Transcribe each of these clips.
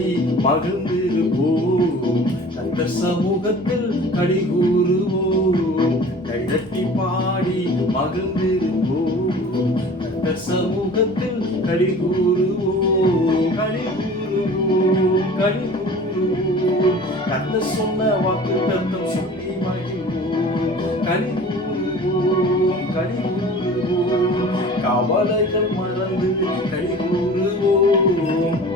பாடி மகிழ்ந்திருப்போம். கர்த்தர் சமூகத்தில் களி கூறுவோம். கைதட்டி பாடி மகிழ்ந்திருப்போம். கர்த்தர் சமூகத்தில் களி கூறுவோம். களி கூறுவோம். களி கூறுவோம். கர்த்தர் சொன்ன வாக்குத்தத்தம் சொல்லி மகிழ்வோம். களி கூறுவோம். களி கூறுவோம். கவலைகள் மறந்து களி கூறுவோம்.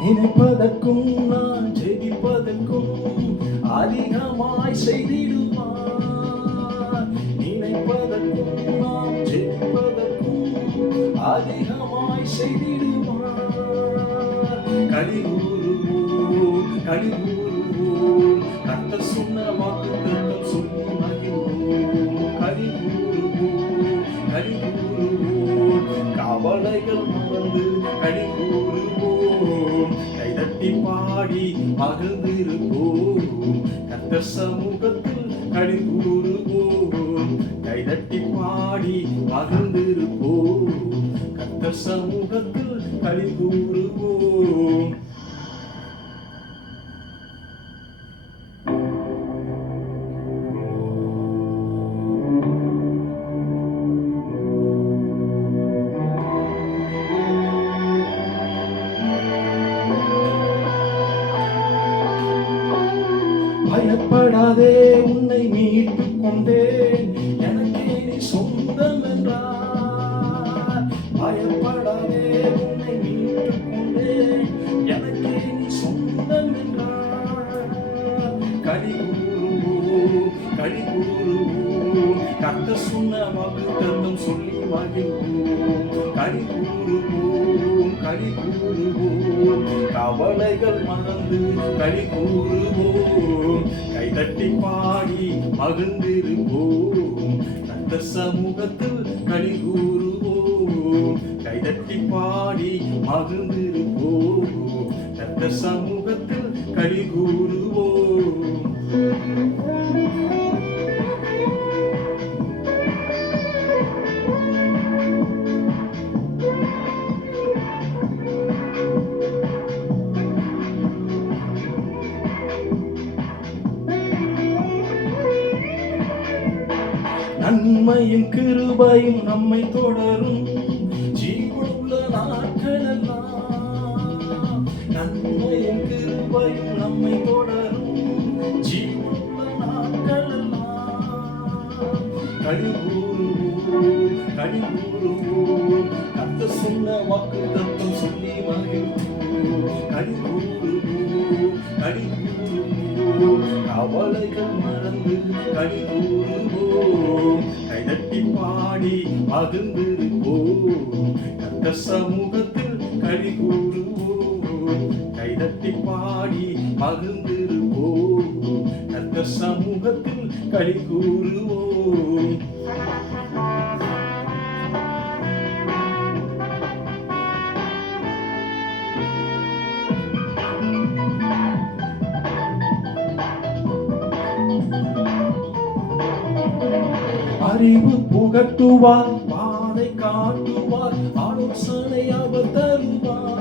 நினைப்பதற்கும் நான் ஜெபிப்பதற்கும் அதிகமாய் செய்திடுவார். நினைப்பதற்கும் நாம் ஜெபிப்பதற்கும் அதிகமாய் செய்திடுவார். களி கூறுவோம். களி கூறுவோம். கர்த்தர் சொன்ன வாக்குத்தத்தம் சொல்லி மகிழ்வோம். களி கூறுவோம். களி கூறுவோம். கவலைகள் மறந்து களி கூறுவோம். கைதட்டி பாடி மகிழ்ந்திருப்போம். கர்த்தர் சமூகத்தில் களி கூறுவோம். கைதட்டி பாடி மகிழ்ந்திருப்போம். கர்த்தர் சமூகத்தில் களி கூறுவோம். பயப்படாதே, உன்னை மீட்டுக் கொண்டேன், எனக்கே நீ சொந்தம் என்றார். பயப்படாதே, உன்னை மீட்டுக் கொண்டேன், எனக்கே நீ சொந்தம் என்றார். களி கூறுவோம். களி கூறுவோம். கர்த்தர் சொன்ன வாக்குத்தத்தம் சொல்லி மகிழ்வோம். களி கூறுவோம். களி கூறுவோம். கவலைகள் மறந்து களி கூறுவோம். கைதட்டி பாடி மகிழ்ந்திருப்போம். கர்த்தர் சமூகத்தில் களி கூறுவோம். கைதட்டி பாடி மகிழ்ந்திருப்போம். கர்த்தர் சமூகத்தில் களி கூறுவோம். நன்மையும் கிருபையும் நம்மை தொடரும் ஜீவனுள்ள நாட்களெல்லாம். நன்மையும் கிருபையும் நம்மை தொடரும் ஜீவனுள்ள நாட்களெல்லாம். களி கூறுவோம். களி கூறுவோம். கர்த்தர் சொன்ன வாக்குத்தத்தம் சொல்லி மகிழ்வோம். களி கூறுவோம். களி கூறுவோம். கவலைகள் மறந்து களி கூறுவோம். கைதட்டி பாடி மகிழ்ந்திருப்போம். கர்த்தர் சமூகத்தில் களி கூறுவோம். கைதட்டி பாடி மகிழ்ந்திருப்போம். கர்த்தர் சமூகத்தில் களி கூறுவோம். அறிவு புகட்டுவார், பாதை காட்டுவார், ஆலோசனை அவர் தருவார்.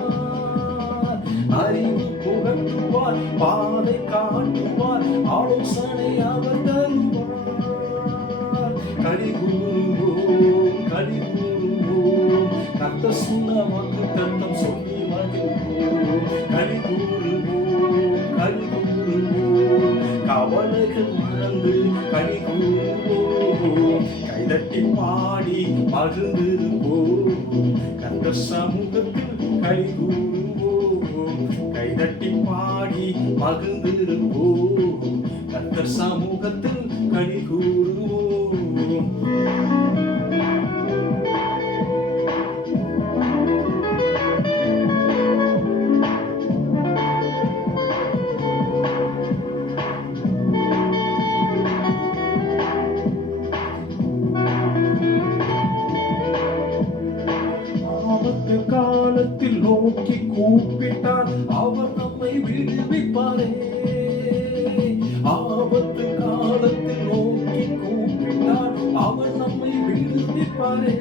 அறிவு புகட்டுவார், பாதை காட்டுவார், ஆலோசனை அவர் தருவார். களி கூறுவோம். களி கூறுவோம். கர்த்தர் சொன்ன வாக்குத்தத்தம் சொல்லி மகிழ்வோம். களி கூறுவோம். களி கூறுவோம். கவலைகள் மறந்து களி கூறுவோம். கைதட்டி பாடி மகிழ்ந்திருப்போம். கர்த்தர் சமூகத்தில் களி கூறுவோம். கைதட்டி பாடி மகிழ்ந்திருப்போம். கர்த்தர் சமூகத்தில் களி கூறுவோம். நோக்கி கூப்பிட்டால் அவர் நம்மை விடுவிப்பாரே. ஆபத்து காலத்தில் நோக்கி கூப்பிட்டால் அவர் நம்மை விடுவிப்பாரே.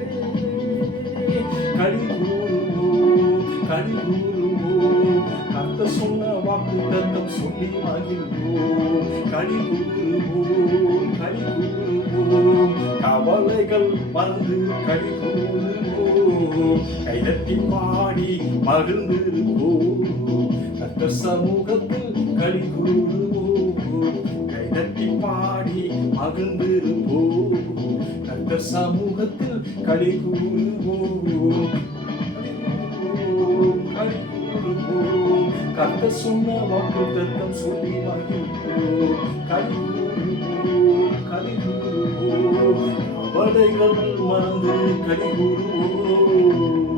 களி கூறுவோம், களி கூறுவோம், கர்த்தர் சொன்ன வாக்குத்தத்தம் சொல்லி மகிழ்வோம். களி கூறுவோம், களி கூறுவோம், கவலைகள் மறந்து களி கூறுவோம். கைதட்டி பாடி மகிழ்ந்திருப்போம். கர்த்தர் சமூகத்தில் களி கூறுவோம். கைதட்டி பாடி மகிழ்ந்திருப்போம். கர்த்தர் சமூகத்தில் களி கூறுவோம். களி கூறுவோம், கர்த்தர் சொன்ன வாக்குத்தத்தம் சொல்லி மகிழ்வோம். களி கூறுவோம், களி கூறுவோம், கவலைகள் மறந்து களி கூறுவோம்.